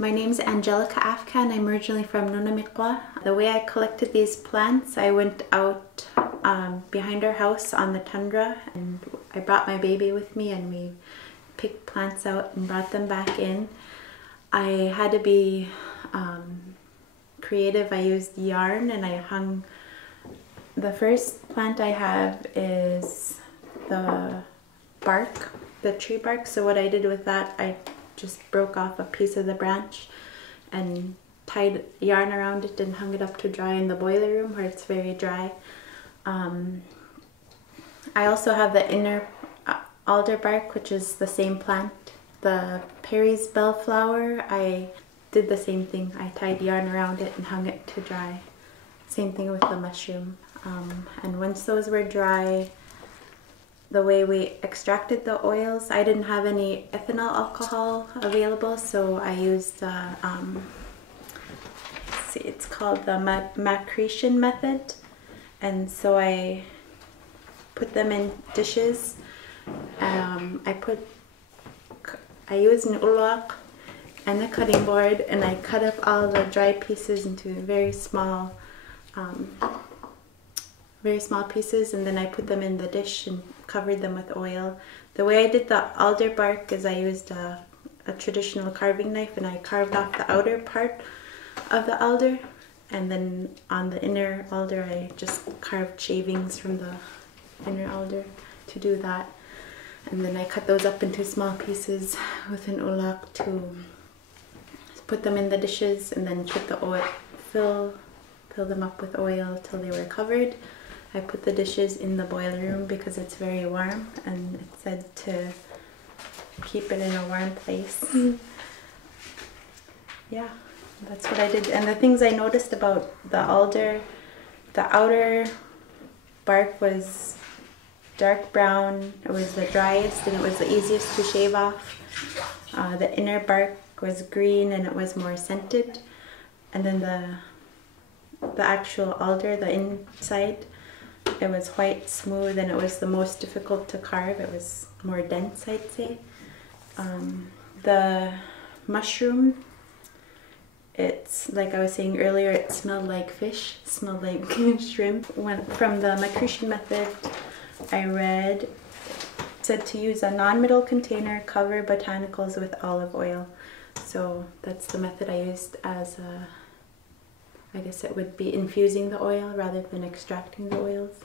My name's Angelica Afcan. I'm originally from Nunamikwa. The way I collected these plants, I went out behind our house on the tundra, and I brought my baby with me, and we picked plants out and brought them back in. I had to be creative. I used yarn and I hung. The first plant I have is the bark, the tree bark. So what I did with that, I just broke off a piece of the branch and tied yarn around it and hung it up to dry in the boiler room where it's very dry. I also have the inner alder bark, which is the same plant. The Perry's bellflower, I did the same thing. I tied yarn around it and hung it to dry. Same thing with the mushroom. And once those were dry, the way we extracted the oils, I didn't have any ethanol alcohol available, so I used it's called the Maceration method. And so I put them in dishes. I used an ulwaq and a cutting board, and I cut up all the dry pieces into very small pieces, and then I put them in the dish and covered them with oil. The way I did the alder bark is I used a traditional carving knife, and I carved off the outer part of the alder, and then on the inner alder I just carved shavings from the inner alder to do that. And then I cut those up into small pieces with an ulwaq to put them in the dishes, and then put the oil, fill them up with oil till they were covered. I put the dishes in the boiler room because it's very warm, and it said to keep it in a warm place. Yeah, that's what I did. And the things I noticed about the alder, the outer bark was dark brown. It was the driest and it was the easiest to shave off. The inner bark was green and it was more scented. And then the actual alder, the inside, it was white, smooth, and it was the most difficult to carve. It was more dense, I'd say. The mushroom, it's like I was saying earlier, it smelled like fish, smelled like shrimp. From the Maceration method, I read, it said to use a non-metal container, cover botanicals with olive oil. So that's the method I used as I guess it would be infusing the oil rather than extracting the oils.